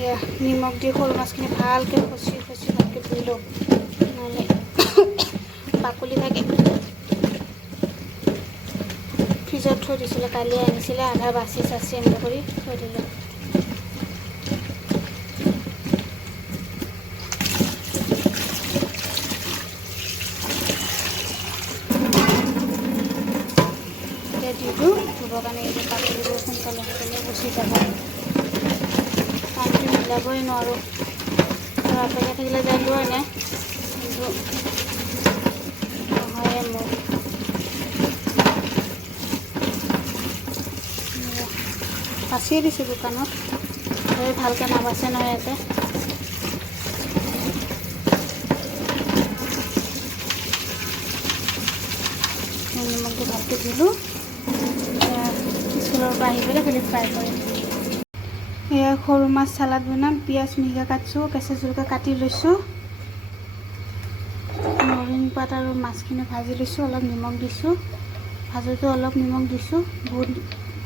এয়া নিমখ দি সৰু মাছখিনি ভালকৈ খচি খচি ভালকৈ ধুই লওঁ, নহ'লে বাকলি থাকে। ফ্ৰিজত থৈ দিছিলে, কালি আনিছিলে, আধা বাচি চাচি এনেকৈ কৰি থৈ দিলোঁ। এতিয়া দি দিওঁ, ধুবৰ কাৰণে এই বাকলিবোৰ সোনকালে সোনকালে গুচি যাব। পানীটো মিলাবই নোৱাৰোঁ, আপেক্ষা থাকিলে যাইলোঁ এনে, কিন্তু নহয়ে মোৰ। বাচিয়ে দিছোঁ দোকানত, ভালকৈ নাবাচে নহয় ইয়াতে। নিমখ দি ভালকৈ দিলোঁ। স্কুলৰ পৰা আহি পেলাই খালি ফ্ৰাই কৰিম। এয়া সৰু মাছ চালাড বনাম। পিঁয়াজ মিহিকৈ কাটিছোঁ, কেঁচা জলকীয়া কাটি লৈছোঁ, নৰসিংহ পাত আৰু মাছখিনি ভাজি লৈছোঁ, অলপ নিমখ দিছোঁ, ভাজোঁতে অলপ নিমখ দিছোঁ। বহুত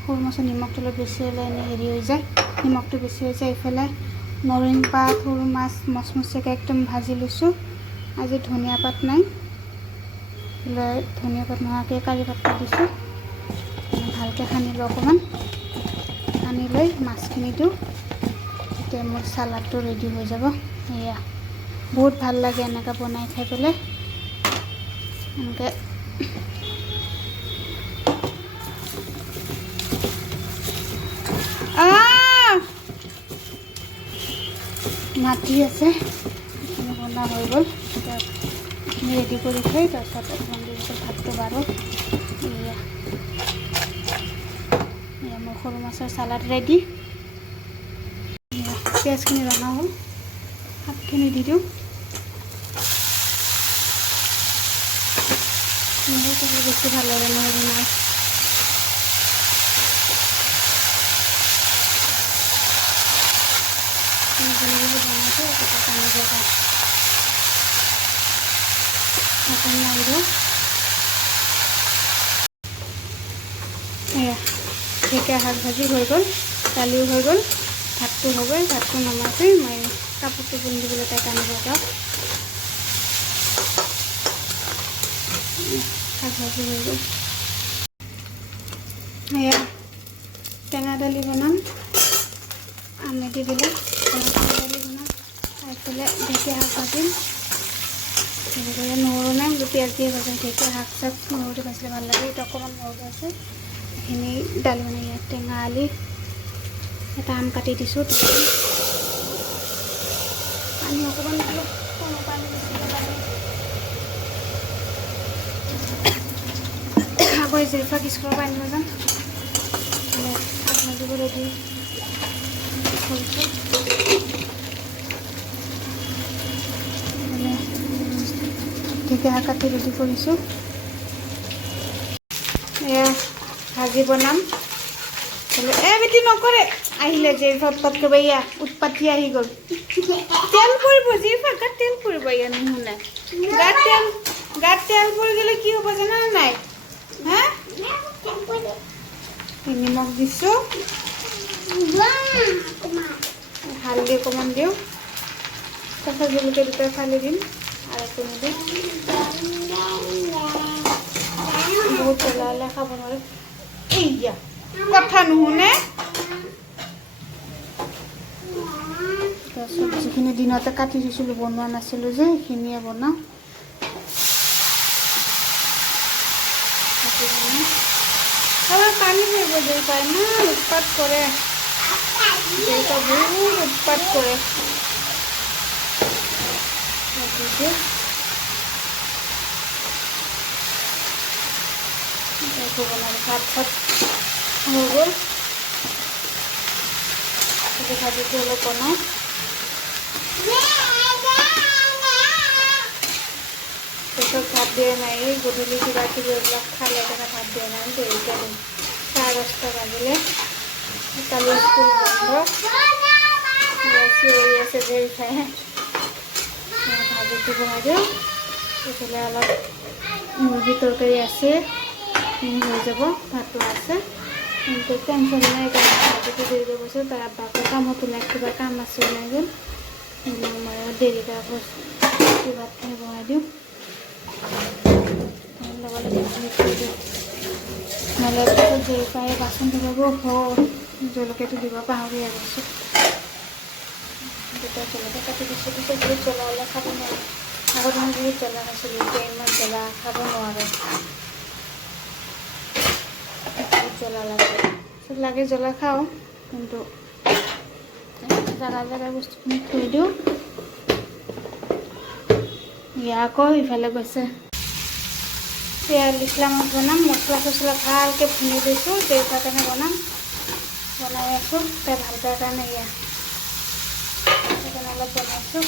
সৰু মাছৰ নিমখটো অলপ বেছি হ'লে এনেই হেৰি হৈ যায়, নিমখটো বেছি হৈ যায়। এইফালে নৰসিংহ পাত, সৰু মাছ মচমচীয়াকৈ একদম ভাজি লৈছোঁ। আজি ধনিয়া পাত নাই, ধনিয়া পাত নোহোৱাকৈ কাৰি পাতটো দিছোঁ। ভালকৈ সানি লওঁ, অকণমান সানি লৈ মাছখিনি দিওঁ, তেতিয়া মোৰ চালাডটো ৰেডি হৈ যাব। এয়া বহুত ভাল লাগে এনেকৈ বনাই খাই পেলাই। এনেকৈ মাটি আছে, এইখিনি বনোৱা হৈ গ'ল। এতিয়া ৰেডি কৰি থৈ তাৰপিছত অকণমান দেৰি পিছত ভাতটো বাঢ়ো। এয়া মোৰ সৰু মাছৰ চালাড ৰেডি। পিঁয়াজখিনি ৰঙা হ'ল, শাকখিনি দি দিওঁ। বেছি ভাল লাগে নহ'লে মাছ। এয়া ঢেকীয়া শাক ভাজি হৈ গ'ল, দালিও হৈ গ'ল, ভাতটো হ'বই। ভাতটো নমাইছে, মই কাপোৰটো পিন্ধিবলৈ তাইক আনিব যাওঁ। শাক ভাজি হৈ গ'ল। এয়া টেঙা দালি বনাম, আমেদি দিলে টেঙা দালি বনাম। এইফালে ঢেকীয়া শাক ভাজিম, এনেকৈ নহৰু নাই, পিঁয়াজ দিয়ে ভাজিম। ঢেকীয়া শাক চাক নহৰু দি ভাজিলে ভাল লাগে। এইটো অকণমান নহৰু আছে, এইখিনি দালি বনাই। ইয়াত টেঙা আলি, এটা আম কাটি দিছোঁ, পানী অকণমান দিলোঁ, কোনো পানী বেছিকৈ পানী। আকৌ জিৰফাক স্কুলৰ পৰা আনিব যাম, শাক ভাজিব ৰেডি কৰিছোঁ। ঢেকীয়া শাক কাটি ৰেডি কৰিছোঁ। এয়া ভাজি বনাম। বেটি নকৰে, আহিলে জিৰফা উৎপাত কৰিব। ইয়া উৎপাতি আহি গ'ল। তেল পৰিব জিৰফা, গাত তেল পৰিব। ইয়া নুশুনে, গাত তেল পৰি গ'লে কি হ'ব জানানে নাই? হা, নিমখ দিছোঁ, হালধি অকণমান দিওঁ, কেঁচা জলকীয়া দুটা ফালি দিম, আৰু একো নিদিম। বহুত জ্বলা হ'লে খাব নোৱাৰে। এইয়া কথা নুশুনে। চব্জিখিনি দিনতে কাটি দিছিলোঁ, বনোৱা নাছিলোঁ যে, সেইখিনিয়ে বনাওঁ। পানী পৰিব, জলপা ইমান উৎপাত কৰে, জলপা বহুত উৎপাত কৰে। ভাত চাত হৈ গ'ল, ভাজিটো অলপ বনাওঁ। তাৰপিছত ভাত দিয়া নাই, গধূলি কিবা কিবি এইবিলাক খালে কাৰণে ভাত দিয়া নাই, দেৰিকৈ দিম। 10:30 বাজিলে, কালি স্কুল বন্ধ। চিঞৰি আছে জেৰিফাই, ভাজিটো বনাই দিওঁ। এইফালে অলপ মুৰ্গী তৰকাৰী আছে, হৈ যাব, ভাতো আছে, কিন্তু টেনশ্যন নাই। ভাজিটো দেৰিকৈ গৈছোঁ তাৰ আব্বাকৰ কামত ওলাই কিবা কাম আছে ওলাই গ'ল মই দেৰিকৈ আকৌ ভাতখিনি বনাই দিওঁ লগে থৈ দিওঁ নহ'লে পিছত দেৰি পাই বাচন ধুব জলকীয়াটো দিব পাহৰিয়ে গৈছোঁ দুটা জলকীয়া কাটি দিছোঁ পিছত বহুত জ্বলা হ'লে খাব নোৱাৰে আগত মই বহুত জ্বলা খাইছিলোঁ এতিয়া ইমান জ্বলা খাব নোৱাৰে বহুত জ্বলা লাগে জ্বলা খাওঁ কিন্তু জাগাই বস্তুখিনি থৈ দিওঁ ইয়া আকৌ ইফালে গৈছে এয়া লিখলা মাছ বনাম মছলা চছলা ভালকৈ ভুনি দিছোঁ দেউতাৰ কাৰণে বনাই আছোঁ তাই ভাল পায় কাৰণে ইয়া সেইকাৰণে অলপ বনাইছোঁ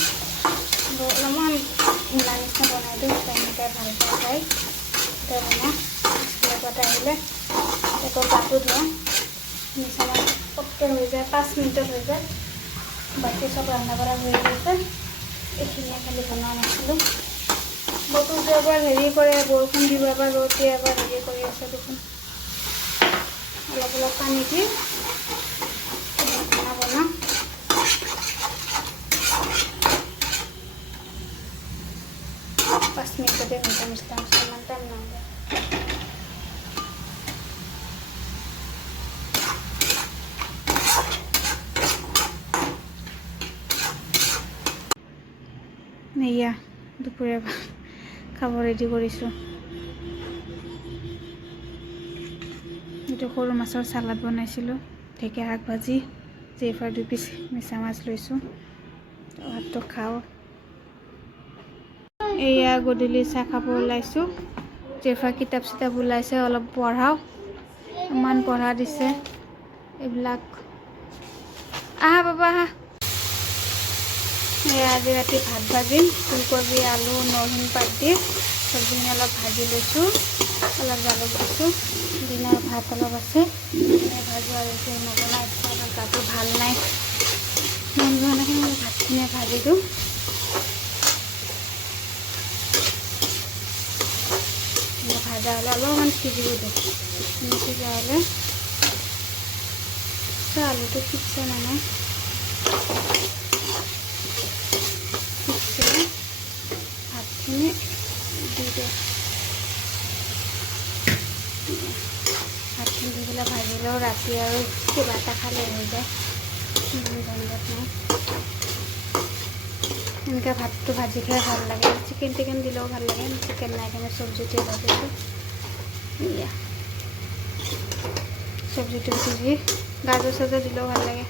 অলপমান ভুনা নিচিনা বনাই দিওঁ তেনেকৈ ভাল পায় তাই বনাওঁ স্কুলৰ পৰা আহিলে আকৌ গাটো ধোওঁ মিছা মাছ পটকৈ হৈ যায় 5 মিনিটত হৈ যায় বাকী চব ৰন্ধা বঢ়া হৈ গৈছে এইখিনিয়ে খালি বনোৱা নাছিলোঁ বতৰটো এবাৰ হেৰি কৰে বৰষুণ দিব এবাৰ ৰ'দ দিয়ে এবাৰ হেৰি কৰি আছে দেখোন অলপ অলপ পানী দি বনাওঁ 5 মিনিটতে হৈ যায় ইমান টাইম নালাগে এয়া দুপৰীয়া খাব ৰেডি কৰিছোঁ এইটো সৰু মাছৰ চালাড বনাইছিলোঁ ঢেকীয়া শাক ভাজি জেফাৰ 2 পিচ মিছা মাছ লৈছোঁ ভাতটো খাওঁ এয়া গধূলি চাহ খাব ওলাইছোঁ জেফাৰ কিতাপ চিতাপ ওলাইছে অলপ পঢ়াওঁ ইমান পঢ়া দিছে এইবিলাক আহা বাবা আহা আজি ৰাতি ভাত ভাজিম ফুলকবি আলু নৰসিংহ পাত দি চব্জিখিনি অলপ ভাজি লৈছোঁ অলপ জালুক দিছোঁ দিনৰ ভাত অলপ আছে ভাজোঁ আৰু এতিয়া নবনাই আমাৰ গাটো ভাল নাই মন যোৱা নাই মই ভাতখিনি ভাজি দিওঁ ভাজা হ'লে অলপমান সিজিব দিওঁ সিজা হ'লে আলুটো সিজছে মানে ভাতখিনি দি দিওঁ ভাতখিনি দি পেলাই ভাজিলেও ৰাতি আৰু কিবা এটা খালে হৈ যায় ঝঞ্ঝট নাই এনেকৈ ভাতটো ভাজি খাই ভাল লাগে চিকেন টিকেন দিলেও ভাল লাগে চিকেন নাই কাৰণে চব্জিটোৱে ভাজিছোঁ চব্জিটো সিজি গাজৰ চাজৰ দিলেও ভাল লাগে